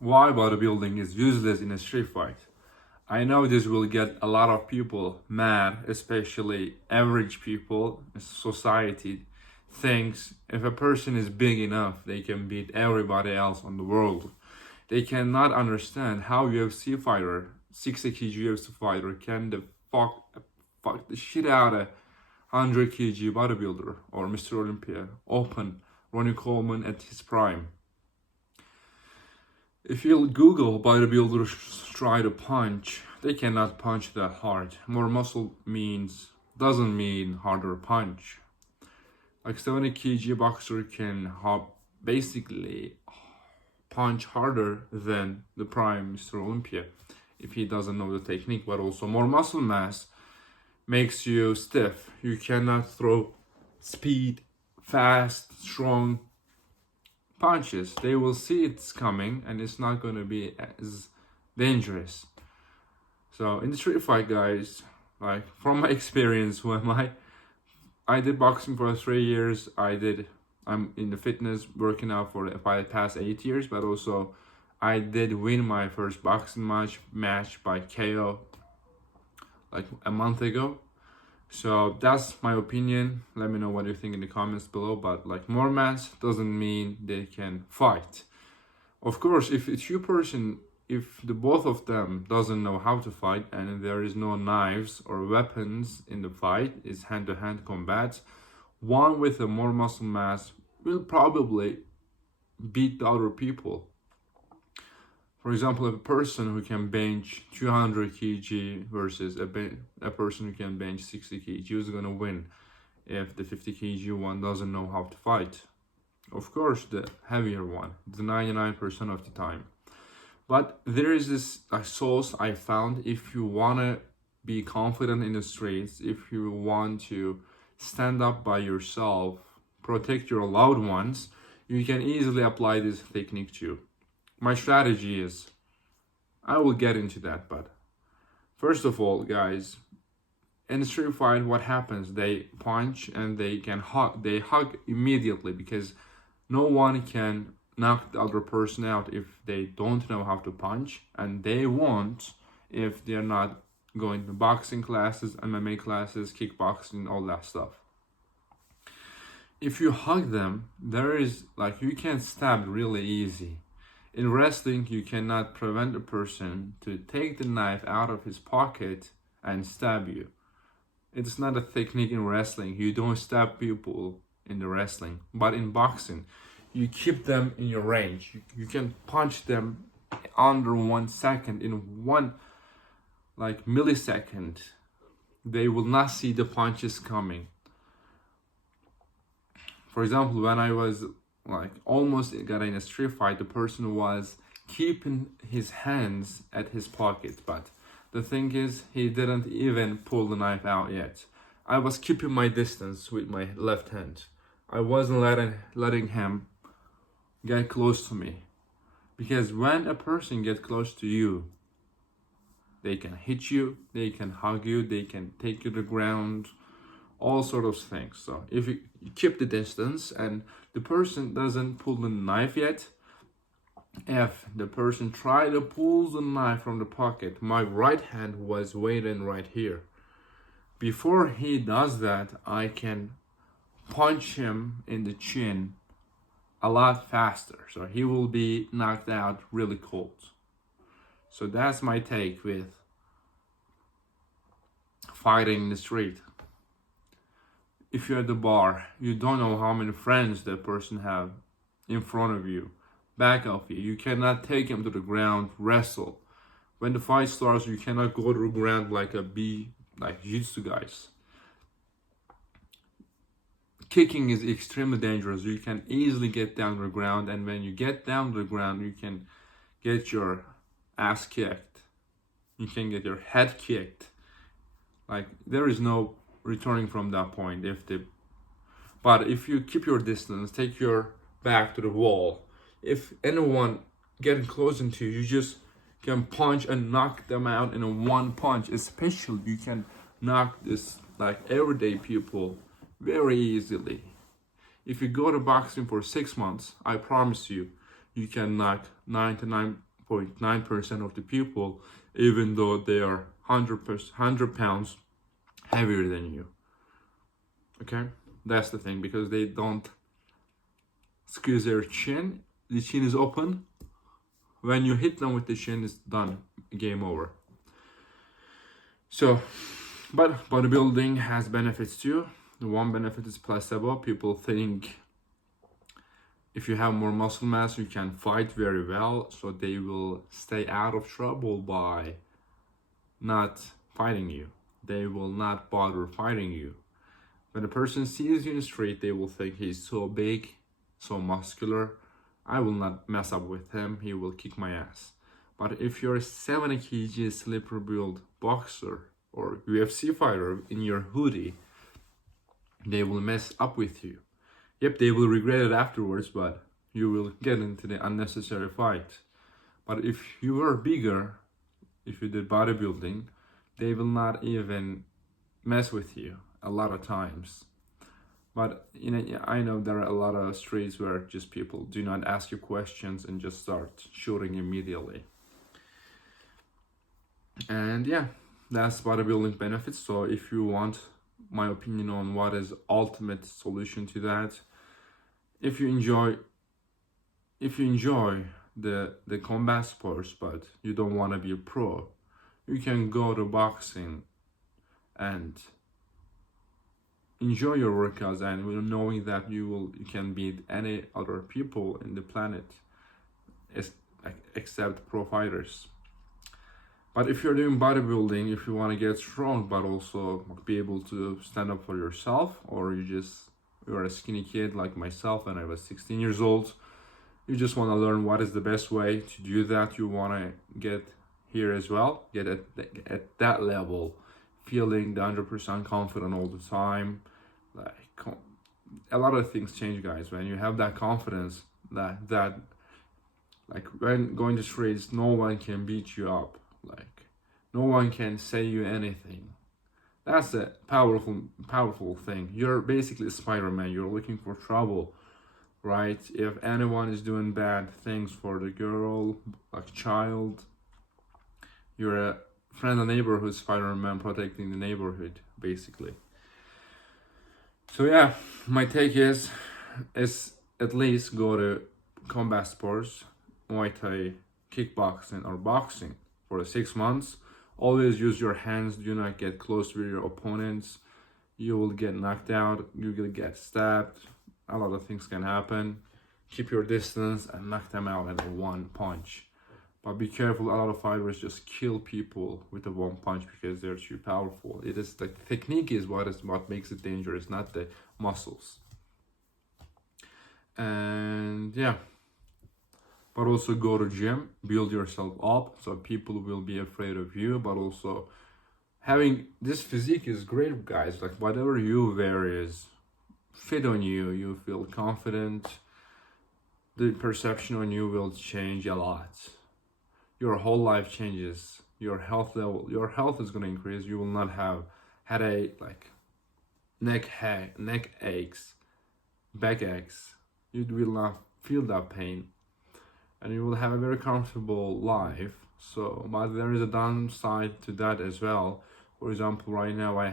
Why bodybuilding is useless in a street fight. I know this will get a lot of people mad, especially average people. Society thinks if a person is big enough, they can beat everybody else on the world. They cannot understand how UFC fighter, 60 kg UFC fighter, can fuck the shit out of 100 kg bodybuilder or Mr. Olympia, open Ronnie Coleman at his prime. If you Google bodybuilders try to punch, they cannot punch that hard. More muscle doesn't mean harder punch. Like 70 kg boxer can basically punch harder than the prime Mr. Olympia if he doesn't know the technique, but also more muscle mass makes you stiff. You cannot throw speed, fast, strong punches. They will see it's coming and it's not going to be as dangerous. So in the street fight, guys, like from my experience, when I did boxing for 3 years, I'm in the fitness working out for the past 8 years, but also I did win my first boxing match by KO like a month ago. So that's my opinion. Let me know what you think in the comments below. But like more mass doesn't mean they can fight. Of course, if the both of them doesn't know how to fight and there is no knives or weapons in the fight, it's hand-to-hand combat, one with a more muscle mass will probably beat the other people. For example, a person who can bench 200 kg versus a person who can bench 60 kg is going to win if the 50 kg one doesn't know how to fight. Of course, the heavier one, the 99% of the time. But there is this source I found. If you want to be confident in the streets, if you want to stand up by yourself, protect your loved ones, you can easily apply this technique too. My strategy is, I will get into that, but first of all, guys, in a street fight, what happens? They punch and they hug immediately, because no one can knock the other person out if they don't know how to punch, and they won't if they're not going to boxing classes, MMA classes, kickboxing, all that stuff. If you hug them, you can stab really easy. In wrestling, you cannot prevent a person to take the knife out of his pocket and stab you. It's not a technique in wrestling. You don't stab people in the wrestling. But in boxing, you keep them in your range. You can punch them under 1 second, in one millisecond. They will not see the punches coming. For example, when I was almost got in a street fight, the person was keeping his hands at his pocket, but the thing is, he didn't even pull the knife out yet. I was keeping my distance with my left hand. I wasn't letting him get close to me, because when a person gets close to you, they can hit you, they can hug you, they can take you to the ground, all sorts of things. So if you keep the distance and the person doesn't pull the knife yet, if the person tries to pull the knife from the pocket, my right hand was waiting right here. Before he does that, I can punch him in the chin a lot faster, so he will be knocked out really cold. So that's my take with fighting in the street. If you're at the bar, you don't know how many friends that person have in front of you, back of you. You cannot take him to the ground, wrestle. When the fight starts, you cannot go to the ground like jiu-jitsu guys. Kicking is extremely dangerous. You can easily get down to the ground, and when you get down to the ground, you can get your ass kicked. You can get your head kicked. There is no returning from that point. But if you keep your distance, take your back to the wall, if anyone getting close into you, you just can punch and knock them out in a one punch. Especially you can knock this everyday people very easily. If you go to boxing for 6 months, I promise you, you can knock 99 99.9% of the people, even though they are 100 pounds heavier than you. Okay, that's the thing, because they don't squeeze their chin. The chin is open. When you hit them with the chin, it's done. Game over. So, but bodybuilding has benefits too. The one benefit is placebo. People think if you have more muscle mass, you can fight very well. So they will stay out of trouble by not fighting you. They will not bother fighting you. When a person sees you in the street, they will think he's so big, so muscular. I will not mess up with him. He will kick my ass. But if you're a 70 kg slipper build boxer or UFC fighter in your hoodie, they will mess up with you. Yep, they will regret it afterwards, but you will get into the unnecessary fight. But if you are bigger, if you did bodybuilding, they will not even mess with you a lot of times. But I know there are a lot of streets where just people do not ask you questions and just start shooting immediately. And yeah, that's bodybuilding benefits. So if you want my opinion on what is ultimate solution to that, if you enjoy the combat sports but you don't want to be a pro, you can go to boxing and enjoy your workouts, and knowing that you can beat any other people in the planet except pro fighters. But if you're doing bodybuilding, if you want to get strong but also be able to stand up for yourself, or you're a skinny kid like myself and I was 16 years old, you just want to learn what is the best way to do that, you want to get here as well, get at that level, feeling the 100% confident all the time. Like a lot of things change, guys, when you have that confidence that like when going to streets, no one can beat you up, like no one can say you anything. That's a powerful thing. You're basically Spider-Man. You're looking for trouble, right? If anyone is doing bad things for the girl, like child, you're a friend of neighborhood Spider-Man protecting the neighborhood, basically. So yeah, my take is at least go to combat sports, Muay Thai, kickboxing, or boxing for 6 months. Always use your hands. Do not get close to your opponents. You will get knocked out. You will get stabbed. A lot of things can happen. Keep your distance and knock them out at one punch. But be careful, a lot of fighters just kill people with a one punch because they're too powerful. It is the technique is what makes it dangerous, not the muscles. And yeah, but also go to gym, build yourself up so people will be afraid of you. But also having this physique is great, guys. Like whatever you wear is fit on you. You feel confident. The perception on you will change a lot. Your whole life changes. Your health is going to increase. You will not have headache, like neck aches, back aches. You will not feel that pain, and you will have a very comfortable life. So, but there is a downside to that as well. For example, right now I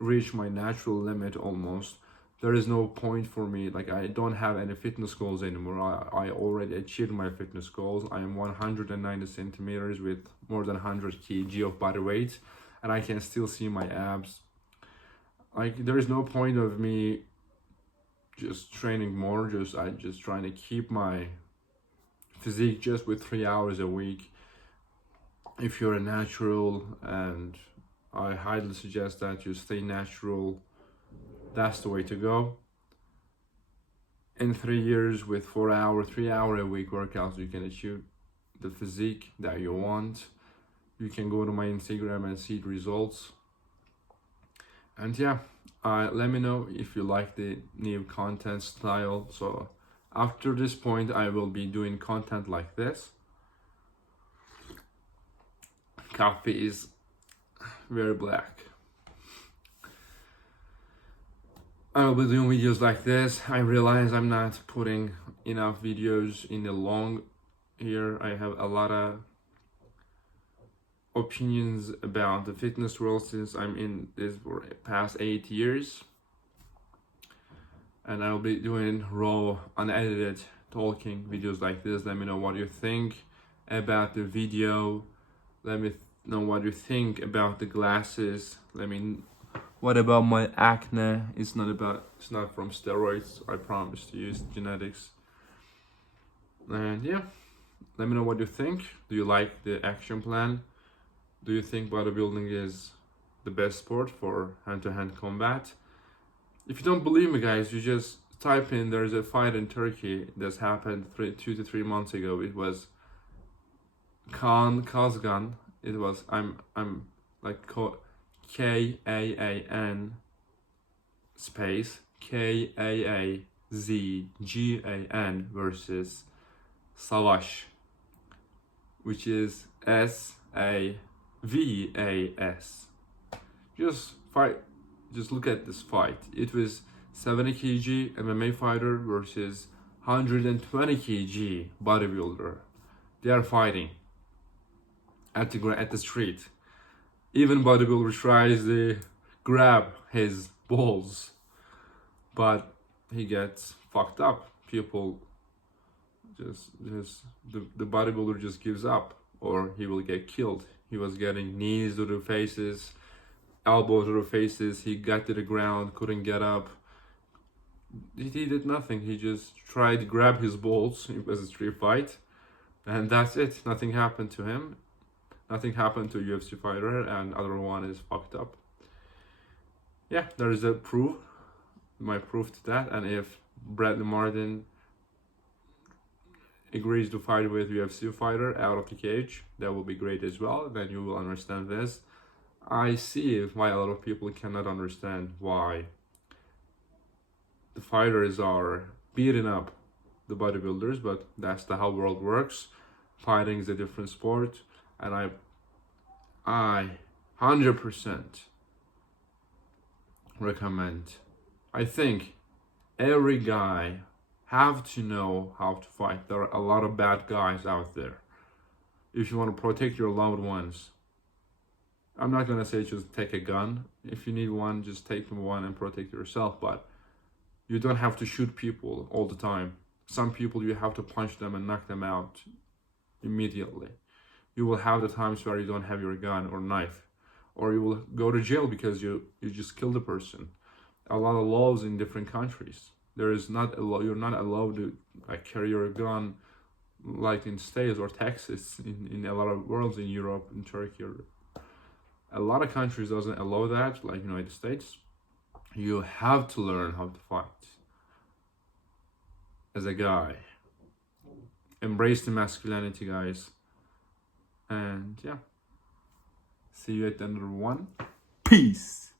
reach my natural limit almost. There is no point for me, like I don't have any fitness goals anymore. I already achieved my fitness goals. I am 190 centimeters with more than 100 kg of body weight, and I can still see my abs. Like there is no point of me just training more, just trying to keep my physique just with 3 hours a week. If you're a natural, and I highly suggest that you stay natural, that's the way to go. In 3 years with 3 hour a week workouts, you can achieve the physique that you want. You can go to my Instagram and see the results. And yeah, let me know if you like the new content style. So after this point, I will be doing content like this. Coffee is very black. I will be doing videos like this. I realize I'm not putting enough videos in the long here I have a lot of opinions about the fitness world since I'm in this for past 8 years, and I'll be doing raw, unedited talking videos like this. Let me know what you think about the video. Let me know what you think about the glasses. Let me what about my acne. It's not from steroids, I promise to you. It's genetics. And yeah, let me know what you think. Do you like the action plan? Do you think bodybuilding is the best sport for hand-to-hand combat? If you don't believe me, guys, you just type in, there's a fight in Turkey that's happened 2 to 3 months ago. It was Kazgan. It was I'm like KAAN space KAAZGAN versus Savaş, which is SAVAS. Just look at this fight. It was 70 kg MMA fighter versus 120 kg bodybuilder. They are fighting at the street. Even bodybuilder tries to grab his balls, but he gets fucked up. People the bodybuilder just gives up, or he will get killed. He was getting knees to the faces, elbows to the faces. He got to the ground, couldn't get up. He did nothing. He just tried to grab his balls. It was a street fight, and that's it. Nothing happened to him. Nothing happened to a UFC fighter, and other one is fucked up. Yeah, there is a proof. My proof to that. And if Bradley Martin agrees to fight with UFC fighter out of the cage, that will be great as well. Then you will understand this. I see why a lot of people cannot understand why the fighters are beating up the bodybuilders, but that's how world works. Fighting is a different sport, and I 100% recommend. I think every guy have to know how to fight. There are a lot of bad guys out there. If you want to protect your loved ones, I'm not gonna say just take a gun. If you need one, just take one and protect yourself. But you don't have to shoot people all the time. Some people you have to punch them and knock them out immediately. You will have the times where you don't have your gun or knife, or you will go to jail because you just killed a person. A lot of laws in different countries. There is not you're not allowed to carry your gun like in States or Texas in a lot of worlds in Europe, in Turkey, or a lot of countries doesn't allow that, like United States. You have to learn how to fight as a guy. Embrace the masculinity, guys. And yeah, see you at the end of one. Peace.